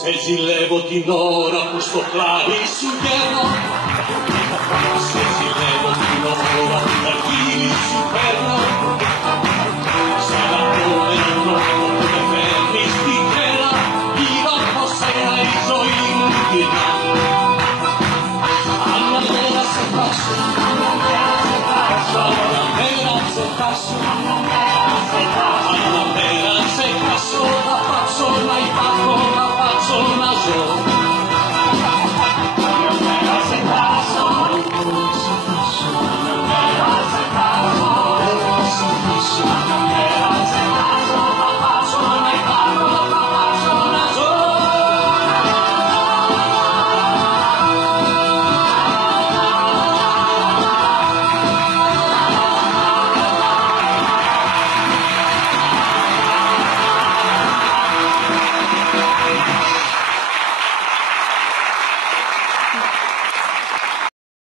Σε ζηλεύω την ώρα που στο πλάι σου γέρνω. Σε ζηλεύω την ώρα που τα χείλη σου παίρνω.